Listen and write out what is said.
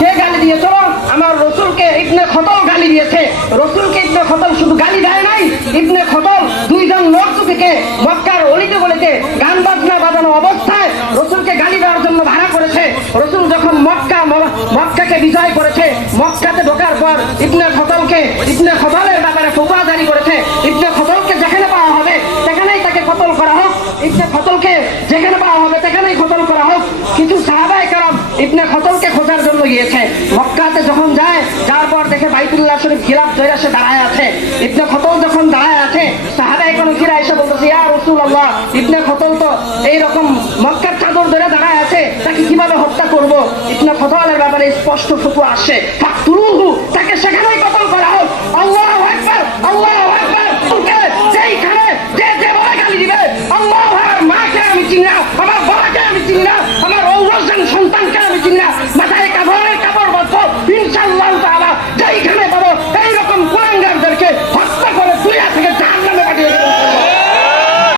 কে গালি দিয়েছিল? আমার রসুলকে ইবনে খতল গালি দিয়েছে। রসুলকে ইবনে খতল শুধু গালি দেয় নাই, ইবনে খতল দুইজন নর্তকীকে মক্কার অলিতে গলিতে গান বাজনা বাজানো অবস্থায় রসুলকে গালি দেওয়ার জন্য ভাড়া করেছে। রসুল যখন মক্কাকে বিজয় করেছে, মক্কাতে ঢোকার পর ইবনে খতলের ব্যাপারে ফতোয়া জারি করেছে, ইবনে খতলকে যেখানে পাওয়া হবে সেখানেই তাকে কতল করা হোক, ইবনে খতলকে যেখানে পাওয়া হবে সেখানেই কতল করা হোক। কিছু সাহাবায়ে কেরাম ইবনে খতলকে খোঁজার জন্য গিয়েছে। মক্কাতে যখন যায়, যার পর দেখে বাইতুল্লাহ শরীফ গিলাফ ধরে সে দাঁড়ায় আছে। ইবনে খতল যখন দাঁড়ায় আছে, সাহাবায়ে কেরাম ফিরে এসে বলতেছে, ইয়া রাসূলুল্লাহ, ইবনে খতল তো এইরকম মক্কার চাদর ধরে দাঁড়ায় আছে, তাকে কিভাবে হত্যা করব? ইবনে খতলের ব্যাপারে স্পষ্ট ফতোয়া আসে, ফাকতুলুহু, তাকে সেখানেই কতল করা হোক। আল্লাহু আকবার, আল্লাহু আকবার। যেইখানে যে বলে গালি দিবে, আল্লাহর মাকে আমি চিনি না, আমার বাবাকে আমি চিনি না, আমার